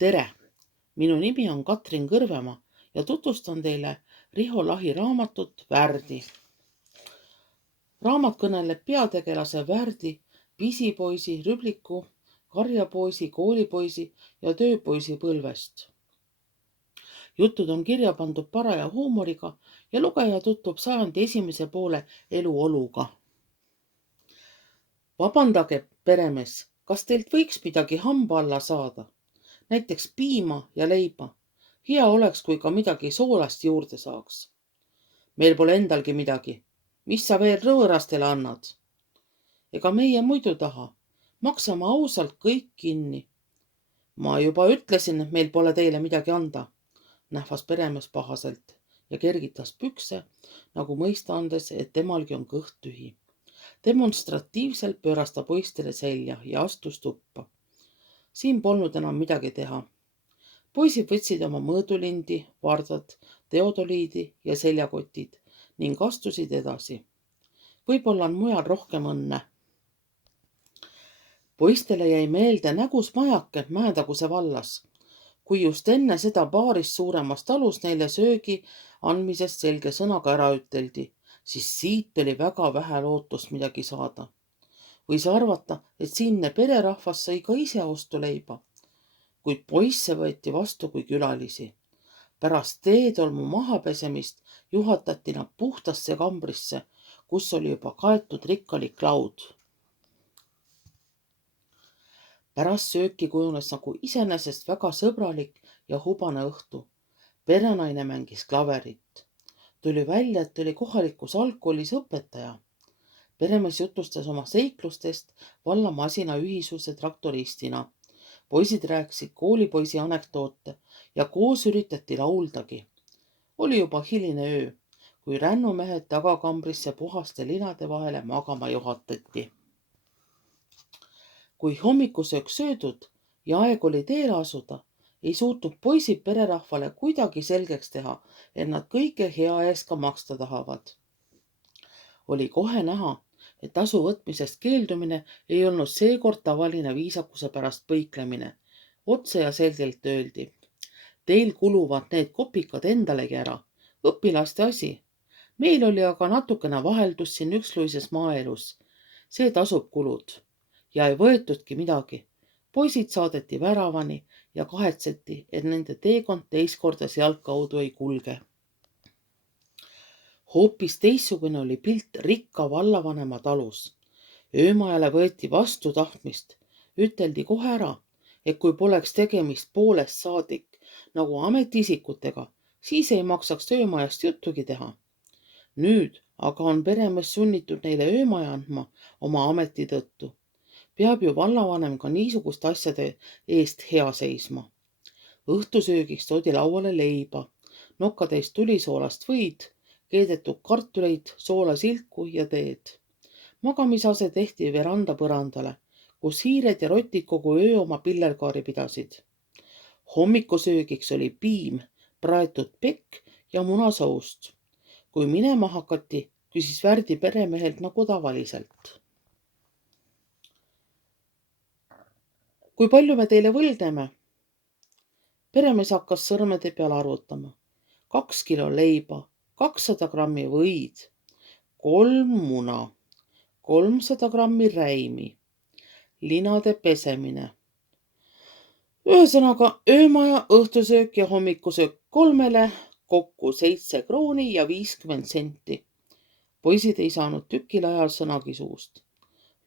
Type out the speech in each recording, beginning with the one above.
Tere! Minu nimi on Katrin Kõrvemaa ja tutvustan teile Riho Lahi raamatut Värdi. Raamat kõneleb peategelase Värdi, pisipoisi, rübliku, karjapoisi, koolipoisi ja tööpoisi põlvest. Jutud on kirja pandud paraja huumoriga ja lugeja tutvub sajandi esimese poole eluoluga. Vabandage, peremees, kas teilt võiks midagi hamba alla saada? Näiteks piima ja leiba. Hea oleks, kui ka midagi soolast juurde saaks. Meil pole endalgi midagi. Mis sa veel võõrastele annad? Ega meie muidu taha. Maksame ausalt kõik kinni. Ma juba ütlesin, et meil pole teile midagi anda. Nähvas peremees pahaselt ja kergitas pükse, nagu mõista andes, et temalgi on kõht tühi. Demonstratiivselt pööras ta poistele selja ja astus tuppa. Siin polnud enam midagi teha. Poisid võtsid oma mõõdulindi, vardad, teodoliidi ja seljakotid ning astusid edasi. Võib-olla on mujal rohkem õnne. Poistele jäi meelde nägus majake Mäetaguse vallas, kui just enne seda paaris suuremas talus neile söögi andmisest selge sõnaga ära üteldi, siis siit oli väga vähe lootust midagi saada. Võis arvata, et siinne pererahvas sai ka ise ostu leiba, kuid poisse võeti vastu kui külalisi. Pärast teetolmu mahapesemist juhatati nad puhtasse kambrisse, kus oli juba kaetud rikkalik laud. Pärast sööki kujunes nagu iseenesest väga sõbralik ja hubane õhtu. Perenaine mängis klaverit. Tuli välja, et oli kohalikus algkoolis õpetaja. Peremees jutustas oma seiklustest valla masina ühisuse traktoristina. Poisid rääkisid koolipoisi anekdoote ja koos üritati lauldagi. Oli juba hiline öö, kui rännumehed tagakambrisse puhaste linade vahele magama juhatati. Kui hommikusöök söödud ja aeg oli teele asuda, ei suutnud poisid pererahvale kuidagi selgeks teha, et nad kõige hea eest ka maksta tahavad. Oli kohe näha, et tasu võtmisest keeldumine ei olnud seekord tavaline viisakuse pärast põiklemine. Otse ja selgelt öeldi. Teil kuluvad need kopikad endalegi ära. Õpilaste asi. Meil oli aga natukene vaheldus siin üksluises maaelus. See tasub kulud. Ja ei võetudki midagi. Poisid saadeti väravani ja kahetseti, et nende teekond teiskorda sealtkaudu ei kulge. Hoopis teistsugune oli pilt rikka vallavanema talus. Öömajale võeti vastu tahtmist. Üteldi kohe ära, et kui poleks tegemist poolest saadik nagu ametiisikutega, siis ei maksaks öömajast juttugi teha. Nüüd aga on peremees sunnitud neile öömaja andma oma ameti tõttu. Peab ju vallavanem ka niisugust asjade eest hea seisma. Õhtusöögiks toodi lauale leiba, nokkatäis tulisoolast võid, keedetud kartuleid, soolasilku ja teed. Magamisase tehti veranda põrandale, kus hiired ja rotid kogu öö oma pillerkaari pidasid. Hommikusöögiks oli piim, praetud pekk ja munasoust. Kui minema hakati, küsis Värdi peremehelt nagu tavaliselt. Kui palju me teile võlgneme? Peremees hakkas sõrmede peal arvutama. 2 kilo leiba, 200 grammi võid, 3 muna, 300 grammi räimi, linade pesemine. Ühesõnaga öömaja, õhtusöök ja hommikusöök 3-le, kokku 7 krooni ja 50 senti. Poisid ei saanud tükil ajal sõnagi suust.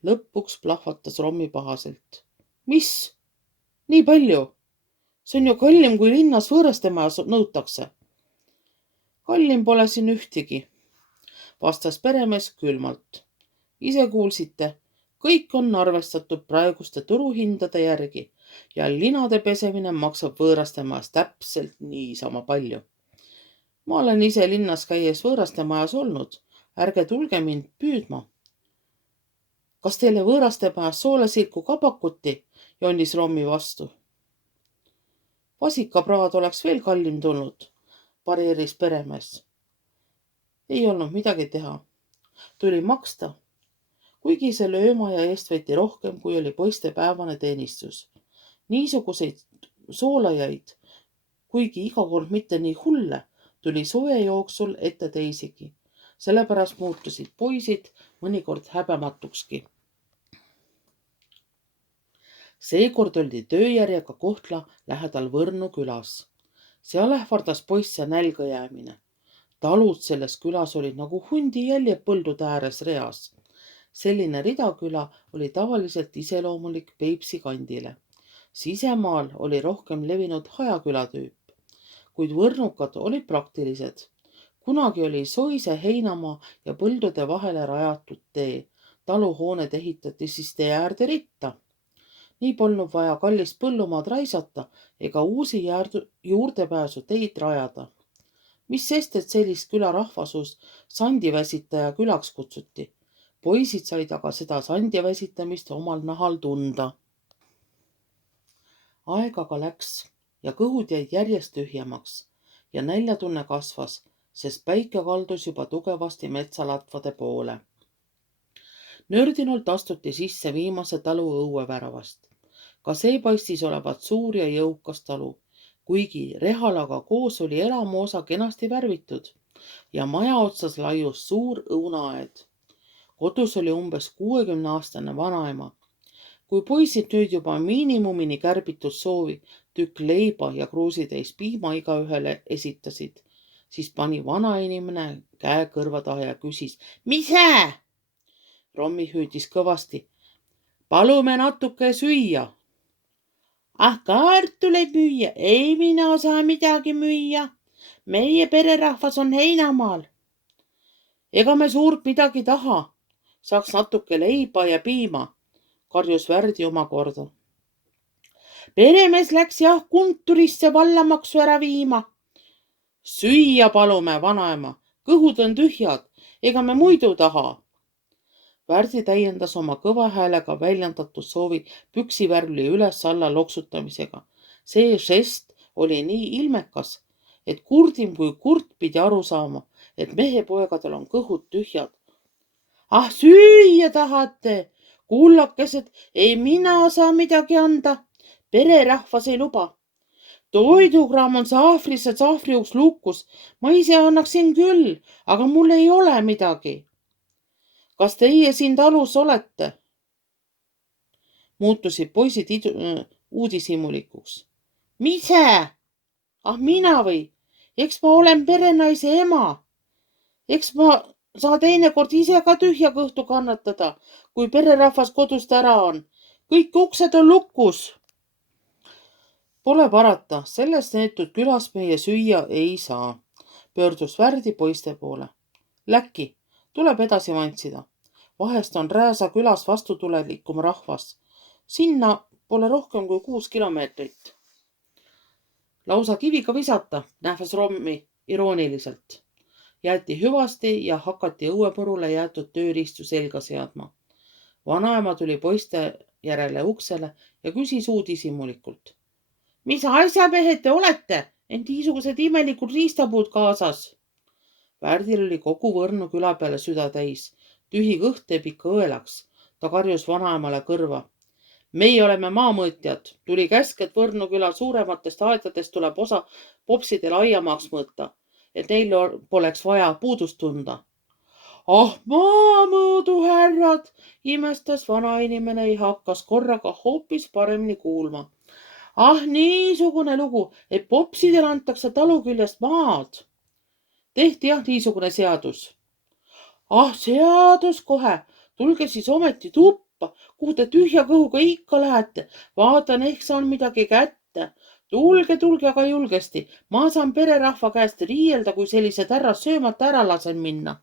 Lõpuks plahvatas Rommi pahaselt. Mis? Nii palju? See on ju kallim, kui linnas võõrastemajas nõutakse. Kallim pole siin ühtegi, vastas peremees külmalt. Ise kuulsite, kõik on arvestatud praeguste turuhindade järgi ja linade pesemine maksab võõrastemajas täpselt niisama palju. Ma olen ise linnas käies võõrastemajas olnud, ärge tulge mind püüdma. Kas teile võõrastemajas soolesilku ka pakuti, jonis Rommi vastu? Vasikapraad oleks veel kallim tulnud, pareeris peremees. Ei olnud midagi teha. Tuli maksta, kuigi selle öömaja eest võeti rohkem, kui oli poiste päevane teenistus. Niisuguseid soolajaid, kuigi iga kord mitte nii hulle, tuli suve jooksul ette teisigi. Sellepärast muutusid poisid mõnikord häbematukski. Seekord oldi tööjärjega Kohtla lähedal Võrnu külas. Seal ähvardas poisse nälga jäämine. Talud selles külas olid nagu hundi jäljed põldude ääres reas. Selline ridaküla oli tavaliselt iseloomulik Peipsi kandile. Sisemaal oli rohkem levinud hajaküla tüüp, kuid võrnukad olid praktilised. Kunagi oli soise heinamaa ja põldude vahele rajatud tee. Taluhooned ehitati siis tee äärde ritta. Nii polnud vaja kallist põllumaad raisata ega uusi juurdepääsuteid rajada. Mis sest, et sellist küla rahvasuus sandiväsitaja külaks kutsuti. Poisid said aga seda sandiväsitamist omal nahal tunda. Aeg aga läks ja kõhud jäid järjest tühjemaks ja näljatunne kasvas, sest päike kaldus juba tugevasti metsalatvade poole. Nördinult astuti sisse viimase talu õueväravast. Ka see paistis olevat suur ja jõukas talu, kuigi rehalaga koos oli elamuosa kenasti värvitud ja maja otsas laius suur õunaaed. Kodus oli umbes 60-aastane vanaema. Kui poisid nüüd juba miinimumini kärbitud soovi tükk leiba ja kruusitäis piima igaühele esitasid, siis pani vanainimene käe kõrva taha ja küsis, mis hää? Rommi hüüdis kõvasti. Palume natuke süüa. Ah, kartuleid müüa, ei mina saa midagi müüa. Meie pererahvas on heinamaal. Ega me suurt midagi taha. Saaks natuke leiba ja piima, karjus Värdi omakorda. Peremees läks jah kontorisse vallamaksu ära viima. Süüa palume, vanaema, kõhud on tühjad, ega me muidu taha. Värdi täiendas oma kõva häälega väljendatud soovi püksivärvli üles-alla loksutamisega. See žest oli nii ilmekas, et kurdim kui kurt pidi aru saama, et mehepoegadel on kõhud tühjad. Ah, süüa tahate? Kullakesed, ei mina saa midagi anda. Pererahvas ei luba. Toidukraam on saahvris ja saahvriuks lukus. Ma ise annaksin küll, aga mul ei ole midagi. Kas teie siin talus olete? Muutusid poisid uudishimulikuks. Mise? Ah, mina või? Eks ma olen perenaise ema. Eks ma saa teinekord ise ka tühja kõhtu kannatada, kui pererahvas kodust ära on. Kõik uksed on lukus. Pole parata, sellest neetud külas meie süüa ei saa, pöördus Värdi poiste poole. Läki, tuleb edasi vantsida. Vahest on Rääsa külas vastutulelikum rahvas. Sinna pole rohkem kui 6 kilomeetrit. Lausa kiviga visata, nähvas Rommi irooniliselt. Jäeti hüvasti ja hakati õuepõrule jäetud tööriistu selga seadma. Vanaema tuli poiste järele uksele ja küsis uudishimulikult. Mis asjamehed te olete, ent niisugused imelikud riistapuud kaasas? Värdil oli kogu Võrnu küla peale süda täis. Tühi kõht teeb ikka õelaks. Ta karjus vanaemale kõrva. Meie oleme maamõõtjad. Tuli käsk, et Võrnu küla suurematest aedadest tuleb osa popsidele aiamaaks mõõta, et neil poleks vaja puudust tunda. Ah, maamõõduhärrad, imestas vanainimene ja hakkas korraga hoopis paremini kuulma. Ah, niisugune lugu, et popsidele antakse talu küljest maad. Tehti jah niisugune seadus. Ah, seadus kohe, tulge siis ometi tuppa, kuhu te tühja kõhuga ikka lähete. Vaatan, ehk saan midagi kätte. Tulge aga julgesti, ma saan pererahva käest riielda, kui sellised härra söömata ära lasen minna.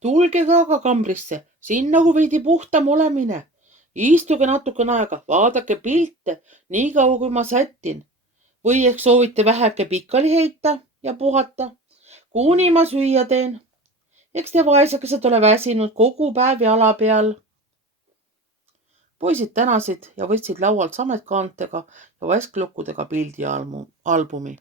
Tulge aga kambrisse, siin nagu veidi puhtam olemine. Istuge natukene aega, vaadake pilte, nii kaua kui ma sättin. Või ehk soovite väheke pikali heita ja puhata, kuni ma süüa teen. Eks te vaesakesed ole väsinud kogu päev jala peal. Poisid tänasid ja võtsid laualt sametkaantega ja vesklukkudega pildialbumi.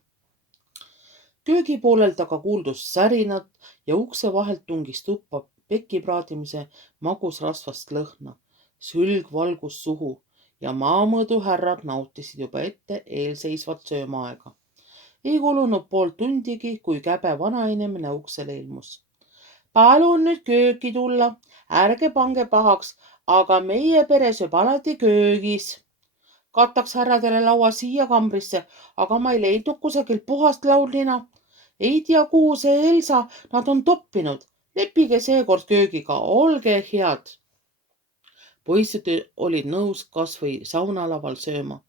Köögipoolelt aga kuuldus särinat ja ukse vahelt tungis tuppa peki praadimise magus rasvast lõhna. Sülg valgus suhu ja maamõõduhärrad nautisid juba ette eelseisvat söömaaega. Ei kulunud pool tundigi, kui käbe vanainimene uksele ilmus. Palun nüüd kööki tulla, ärge pange pahaks, aga meie pere sööb alati köögis. Kattaks härradele laua siia kambrisse, aga ma ei leidnud kusagilt puhast laulnina. Ei tea, kuhu see Elsa nad on toppinud. Leppige seekord köögiga, olge head. Poisid olid nõus kas või saunalaval sööma.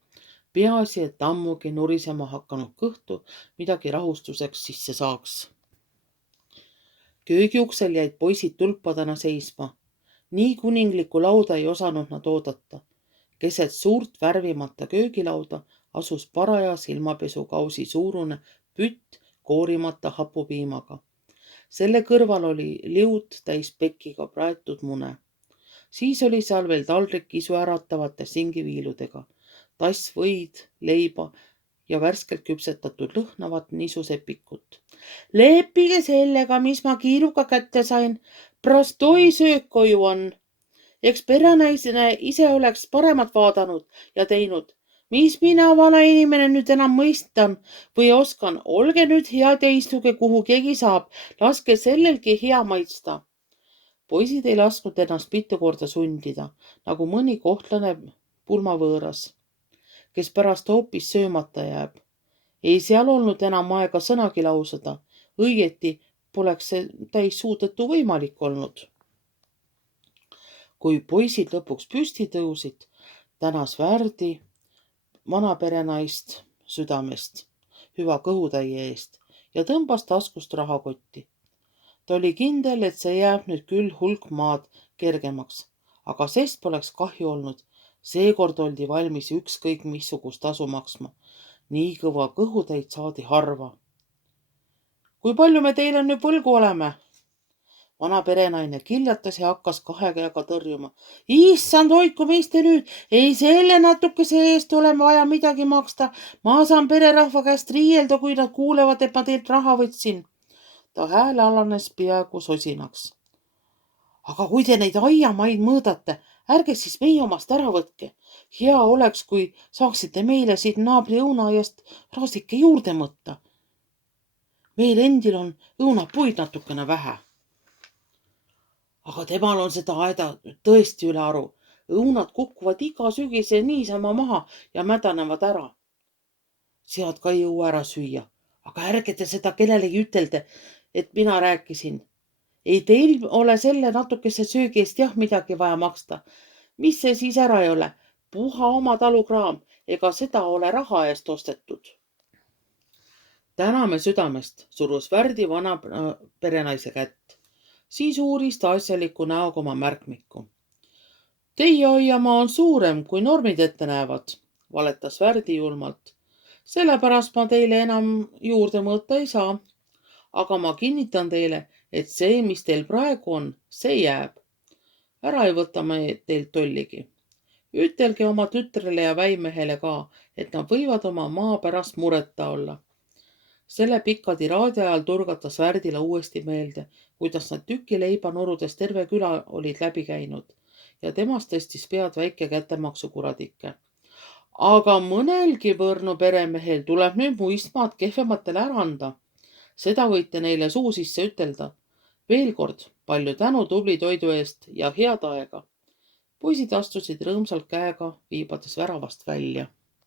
Peaasi, et ammugi nurisema hakanud kõhtu midagi rahustuseks sisse saaks. Köögiuksel jäid poisid tulpadena seisma. Nii kuninglikku lauda ei osanud nad oodata. Keset suurt värvimata köögilauda asus paraja silmapesukausi suurune pütt koorimata hapupiimaga. Selle kõrval oli liud täis pekiga praetud mune. Siis oli seal veel taldrik isu äratavate singiviiludega, tass võid, leiba ja värskelt küpsetatud lõhnavat nisusepikut. Leppige sellega, mis ma kiiruga kätte sain. Prostoi söök koju on. Eks perenaisena ise oleks paremat vaadanud ja teinud. Mis mina vana inimene nüüd enam mõistan või oskan, olge nüüd head ja istuge kuhu keegi saab, laske sellelgi hea maitsta. Poisid ei lasknud ennast mitu korda sundida, nagu mõni kohtlane pulmavõõras, kes pärast hoopis söömata jääb. Ei seal olnud enam aega sõnagi lausada, õieti poleks see täis suu tõttu võimalik olnud. Kui poisid lõpuks püsti tõusid, tänas Värdi vanaperenaist südamest, hüva kõhutäie eest ja tõmbas taskust rahakotti. Ta oli kindel, et see jääb nüüd küll hulk maad kergemaks, aga sest poleks kahju olnud. Seekord oldi valmis ükskõik missugust tasu maksma. Nii kõva kõhutäit saadi harva. Kui palju me teile nüüd võlgu oleme? Vana perenaine kiljatas ja hakkas kahe käega tõrjuma. Issand, hoidku meist nüüd, ei selle natukese eest oleme vaja midagi maksta. Ma saan pererahva käest riielda, kui nad kuulevad, et ma teilt raha võtsin. Ta hääl alanes peaaegu sosinaks. Aga kui te neid aiamaid mõõdate, ärge siis meie omast ära võtke. Hea oleks, kui saaksite meile siit naabri õunaaiast raasike juurde mõtta. Meil endil on õunapuid natukene vähe. Aga temal on seda aeda tõesti üle aru. Õunad kukuvad iga sügise niisama maha ja mädanevad ära. Sead ka ei jõua ära süüa, aga ärge te seda kellelegi ütelda, et mina rääkisin. Ei teil ole selle natukese söögi eest jah midagi vaja maksta. Mis see siis ära ei ole? Puha oma talukraam, ega seda ole raha eest ostetud. Täname südamest, surus Värdi vana perenaise kätt. Siis uuris ta asjaliku näoga oma märkmikku. Teie aiamaa on suurem, kui normid ette näevad, valetas Värdi julmalt. Sellepärast ma teile enam juurde mõõta ei saa. Aga ma kinnitan teile, et see, mis teil praegu on, see jääb. Ära ei võta me teilt tolligi. Ütelge oma tütrele ja väimehele ka, et nad võivad oma maa pärast mureta olla. Selle pika tiraadi ajal turgatas Värdile uuesti meelde, kuidas nad tüki leiba nurudes terve küla olid läbi käinud ja temast tõstis pead väike kättemaksukuradike. Aga mõnelgi Võrnu peremehel tuleb nüüd muistmaad kehvematele ära anda. Seda võite neile suu sisse ütelda. Veel kord palju tänu tubli toidu eest ja head aega. Poisid astusid rõõmsalt käega, viibades väravast välja.